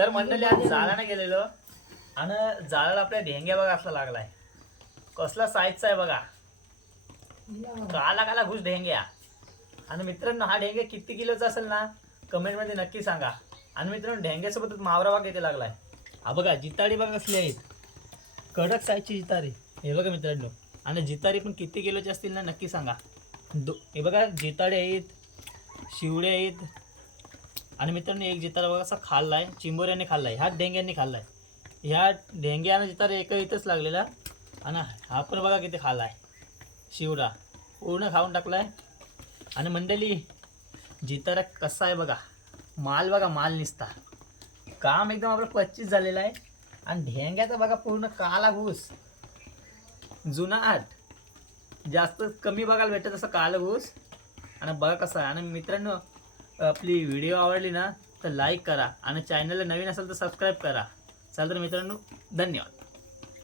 तर मंडळी आज जाळाने गेलेलो आणि जाळाला आपल्या ढेंग्या बघा असला लागलाय. कसला साईजचा आहे बघा, काला काला घुस ढेंग्या. आणि मित्रांनो हा ढेंग्या किती किलोचा असेल ना कमेंट मध्ये नक्की सांगा. आणि मित्रांनो ढेंग्यासोबत मावरा बघा किती लागलाय. हा बघा जितारी बघा कसली आहेत, कडक साईजची जितारी. हे बघा मित्रांनो, आणि जितारी पण किती किलोची असतील ना नक्की सांगा. हे बघा जिताडे आहेत, शिवडे आहेत. आणि मित्रांनो एक जितारा बघा असा खाल्लाय, चिंबोऱ्याने खाल्लाय, ह्या ढेंग्यांनी खाल्लाय. ह्या ढेंग्यानं जितारा एक इथंच लागलेला. आणि हा पण बघा किती खाल्लाय, शिवडा पूर्ण खाऊन टाकलाय. आणि मंडळी जितारा कसा आहे बघा, माल बघा, माल निसता काम एकदम आपलं 25 झालेलं आहे. आणि ढेंग्याचा बघा पूर्ण काला घूस, जुना आठ, जास्त कमी बघायला भेटत असं काला घूस. आणि बघा कसं आहे. आणि मित्रांनो आपली व्हिडिओ आवडली ना तर लाईक करा, आणि चॅनलला नवीन असेल तर सबस्क्राईब करा. चालेल तर मित्रांनो, धन्यवाद.